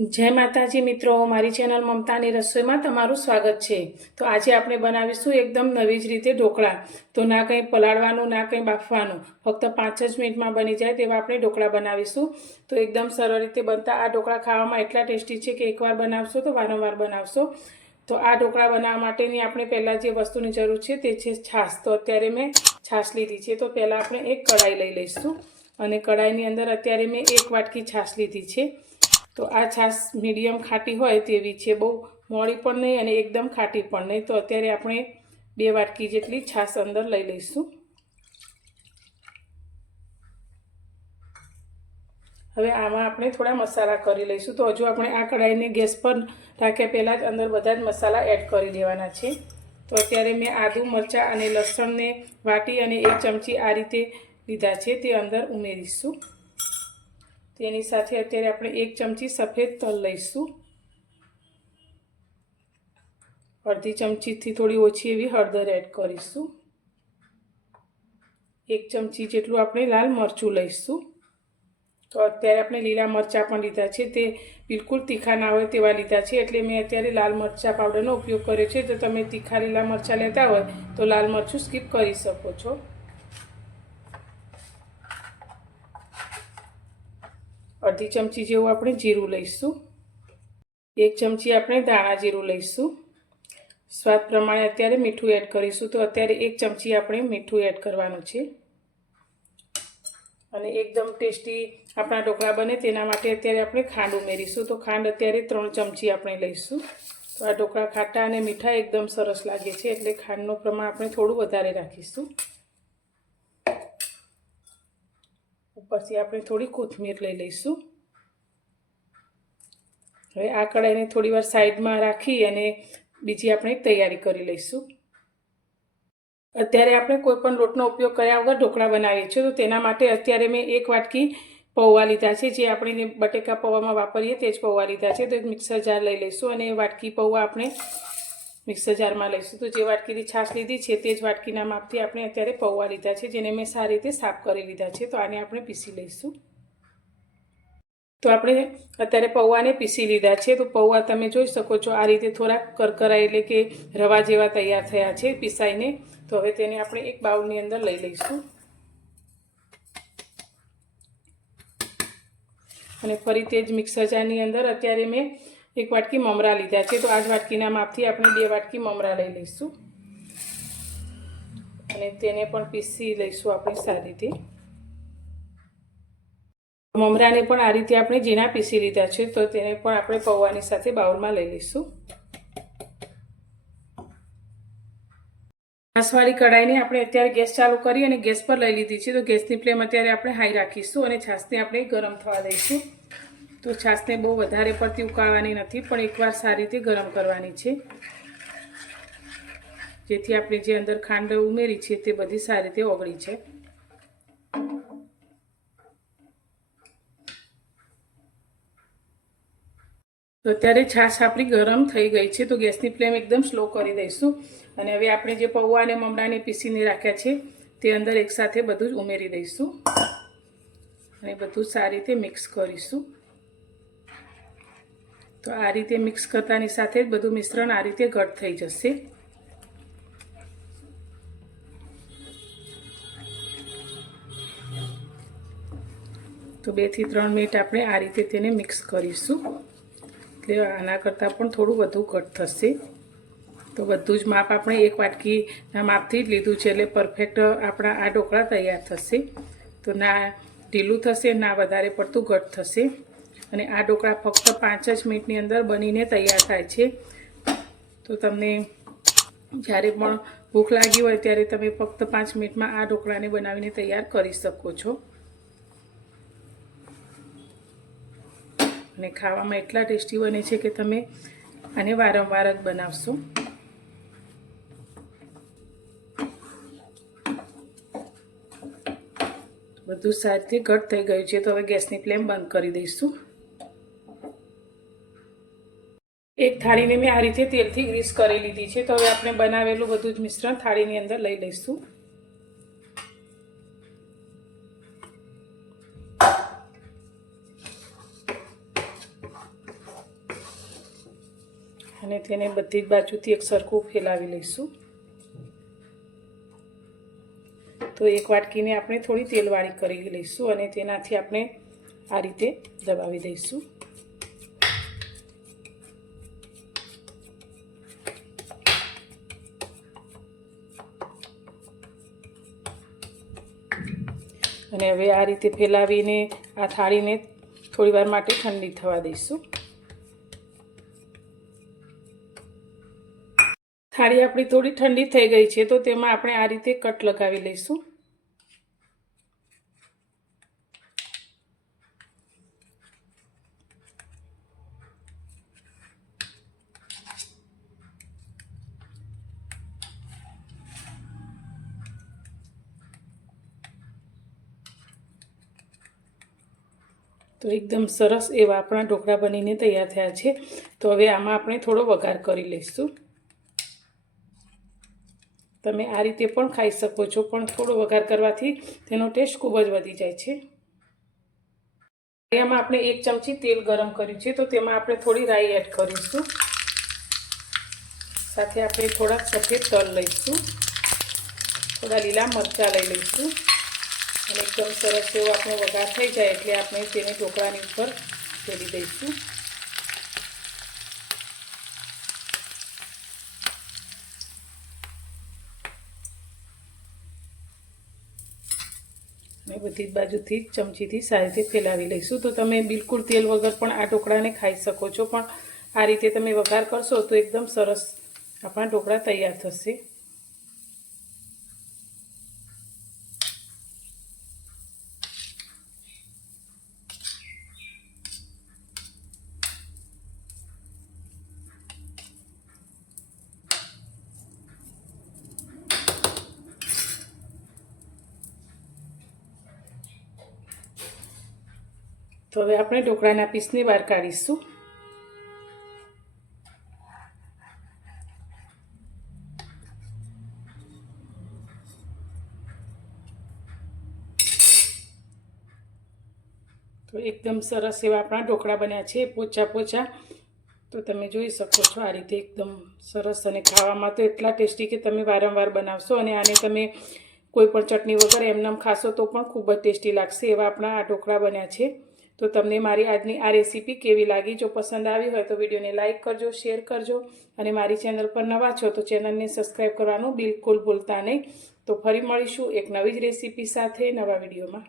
जय माताजी मित्रों, मारी चेनल ममतानी रसोई में तमारुं स्वागत है। तो आज आपणे बनावीशुं एकदम नवी ज रीते ढोकळा। तो ना कहीं पलाळवानुं ना कहीं बाफवानुं, फक्त 5 ज मिनिट में बनी जाए तेवा आपणे ढोकळा बनावीशुं। तो एकदम सरळ रीते बनता आ ढोकळा खावामां एटला टेस्टी है कि एकवार बनावशो तो वारंवार बनावशो। तो आ ढोकळा बनाववा माटेनी आपणे पहेला जे वस्तुनी जरूर छे ते छे छाश। तो अत्यारे मैं छाश लीधी छे। तो पहेला आपणे एक कढ़ाई लई लईशुं अने कढ़ाईनी अंदर अत्यारे मैं 1 वाटकी छाश लीधी छे। तो आ छाश मीडियम खाटी होय तेवी छे, बहु मोड़ी पण नहीं अने एकदम खाटी पण नहीं। तो अत्यारे आपणे 2 वाटकी जेटली छाश अंदर लई लईशुं। हवे आमां आपणे थोड़ा मसाला करी लईशुं। तो हजू आपणे आ कढ़ाईने गैस पर राख्या पहेला ज अंदर बधा ज मसाला एड करी देवाना छे। तो अत्यारे मैं आदू मरचा अने लसणने वाटी अने 1 चमची आ रीते लीधा छे ते अंदर उमेरीशुं। तेनी साथे अत्यारे आपणे 1 चमची सफेद तल लईशुं। अर्धी चमची थी थोड़ी ओછી एवी हळदर एड करीशुं। 1 चमची जेटલું આપણે लाल मरचું લઈશું। तो अत्यारे આપણે લીલા મરચાં પણ લીધા છે, તે બિલકુલ તીખા ના હોય તેવા લીધા છે, એટલે મેં અત્યારે લાલ મરચાં પાવડરનો ઉપયોગ કર્યો છે। તો તમે તીખા લીલા મરચાં લેતા હોય તો લાલ મરચું સ્કીપ કરી શકો છો। अर्धी चमची जेवुं आपणे जीरुं लईशुं। 1 चमची आपणे धाणा जीरुं लईशुं। स्वाद प्रमाणे अत्यारे मीठुं एड करीशुं। तो अत्यारे 1 चमची आपणे मीठुं एड करवानुं छे अने एकदम टेस्टी आपणा ढोकळा बने तेना माटे अत्यारे आपणे खांड उमेरीशुं। तो खांड अत्यारे 3 चमची आपणे लईशुं। तो आ ढोकळा खाटा अने मीठा एकदम सरस लागे छे, एटले खांडनुं प्रमाण आपणे थोडुं वधारे राखीशुं। उपरथी आपणे थोड़ी कोथमीर लई लईशुं। हवे आ कढ़ाईने थोड़ी वार साइड में राखी अने बीजी आपणे तैयारी करी लईशुं। अत्यारे आपणे कोईपण लोटनो उपयोग कर्या वगर ढोकळा बनावीए छीए। तो तेना माटे अत्यारे मैं 1 वाटकी पौवा लीधा छे, जे आपणे बटेका पौवामां वापरीए ते ज पौवा लीधा छे। तो एक मिक्सर जार लई लईशुं अने वाटकी पौवा आपणे मिक्सर जार में लईशुं। तो जे वाटकीनी छाश लीधी छे ते ज वाटकीना मापथी आपणे अत्यारे पौवा लीधा छे, जेने मैं सारी रीते साफ करी लीधा छे। तो आने आपणे पीसी लईशुं। तो आपणे अत्यारे पौवाने पीसी लीधा छे। तो पौवा तमे जोई शको छो आ रीते थोड़ा करकरा एटले के रवा जेवा तैयार थया छे पीसाईने। तो हवे तेने आपणे एक बाउलनी अंदर लई लईशुं अने फरी ते ज मिक्सर जारनी अंदर अत्यारे मैं 1 वाटकी ममरा लीधा छे। तो आज वाटकीना मापथी आपणे 2 वाटकी ममरा लई लईशुं अने तेने पण पीसी लईशुं आपणे सारी रीते। ममराने पण आ रीते आपणे झीणा पीसी लीधा छे। तो तेने पण आपणे पौवानी साथे बाउलमां लई लईशुं। छाशवाળી कढ़ाईने आपणे अत्यारे गैस चालू करी अने गैस पर लई लीधी छे। तो गैसनी फ्लेम अत्यारे आपणे हाई राखीशुं अने छाशने आपणे गरम थवा दईशुं। तो छाशने बहु वधारे पड़ती उकाळवानी नथी, पण एकवार सारी रीते गरम करवानी छे, जेथी आपणे जे अंदर खांड उमेरी छे ते बधी सारी रीते ओगળી छे। तो अत्यारे छाश आपणी गरम थई गई छे। तो गैसनी फ्लेम एकदम स्लो करी दईशुं अने हवे आपणे जे पौवा अने ममराने पीसीने राख्या छे ते अंदर एक साथे बधुं ज उमेरी दईशुं अने बधुं सारी रीते मिक्स करीशुं। तो आ रीते मिक्स करतानी साथे ज बधुं मिश्रण आ रीते घट थई जशे। तो 2 થી 3 मिनिट आपणे आ रीते तेने मिक्स करीशुं, એટલે આના કરતાં પણ થોડું વધુ ઘટ થશે। તો બધું જ માપ આપણે 1 વાટકીના માપથી જ લીધું છે, એટલે પરફેક્ટ આપણા આ ઢોકળા તૈયાર થશે। તો ના ઢીલું થશે ના વધારે પડતું ઘટ થશે અને આ ઢોકળા ફક્ત 5 જ મિનિટની અંદર બનીને તૈયાર થાય છે। તો તમને જ્યારે પણ ભૂખ લાગી હોય ત્યારે તમે ફક્ત 5 મિનિટમાં આ ઢોકળાને બનાવીને તૈયાર કરી શકો છો અને ખાવામાં એટલા ટેસ્ટી બને છે કે તમે આને વારંવાર જ બનાવશો। બધું સારી રીતે ઘટ થઈ ગયું છે। તો હવે ગેસની ફ્લેમ બંધ કરી દઈશું। એક થાળીને મેં આ રીતે તેલથી ગ્રીસ કરી લીધી છે। તો હવે આપણે બનાવેલું બધું જ મિશ્રણ થાળીની અંદર લઈ લઈશું। અને તેને બધી જ બાજુથી એક સરખું ફેલાવી લઈશું. તો એક વાટકીને આપણે થોડી તેલવાળી કરી લઈશું અને તેનાથી આપણે આ રીતે દબાવી દઈશું. અને હવે આ રીતે ફેલાવીને આ થાળીને થોડીવાર માટે ઠંડી થવા દઈશું. થાળી આપણી થોડી ઠંડી થઈ ગઈ છે તો તેમાં આપણે આ રીતે કટ લગાવી લઈશું. તો એકદમ સરસ એવા આપણા ઢોકળા બનીને તૈયાર થયા છે. તો હવે આમાં આપણે થોડો વઘાર કરી લઈશું. તમે આ રીતે પણ ખાઈ શકો છો, પણ થોડો વઘાર કરવાથી તેનો ટેસ્ટ ખૂબ જ વધી જાય છે. એમાં આપણે 1 ચમચી તેલ ગરમ કર્યું છે તો તેમાં આપણે થોડી રાઈ એડ કરીશું. સાથે આપણે થોડા સફેદ તલ લઈશું, થોડા લીલા મરચાં લઈ લઈશું અને એકદમ સરસ એવો આપણો વઘાર થઈ જાય એટલે આપણે તેને ઢોકળાની ઉપર રેડી દઈશું. અને બધી જ બાજુથી ચમચીથી સારી રીતે ફેલાવી લઈશું. તો તમે બિલકુલ તેલ વગર પણ આ ઢોકળાને ખાઈ શકો છો, પણ આ રીતે તમે વઘાર કરશો તો એકદમ સરસ આપણા ઢોકળા તૈયાર થશે. તો હવે આપણે ઢોકળાના પીસને બહાર કાઢીશું. તો એકદમ સરસ એવા આપણા ઢોકળા બન્યા છે, પોચા પોચા. તો તમે જોઈ શકો છો આ રીતે એકદમ સરસ, અને ખાવામાં તો એટલા ટેસ્ટી કે તમે વારંવાર બનાવશો અને આને તમે કોઈ પણ ચટણી વગર એમનેમ ખાશો તો પણ ખૂબ જ ટેસ્ટી લાગશે એવા આપણા આ ઢોકળા બન્યા છે. તો તમને મારી આજની આ રેસીપી કેવી લાગી? જો પસંદ આવી હોય તો વિડીયોને લાઇક કરજો, શેર કરજો અને મારી ચેનલ પર નવા છો તો ચેનલને સબસ્ક્રાઈબ કરવાનું બિલકુલ ભૂલતા નહીં. તો ફરી મળીશું એક નવી જ રેસીપી સાથે નવા વિડીયોમાં.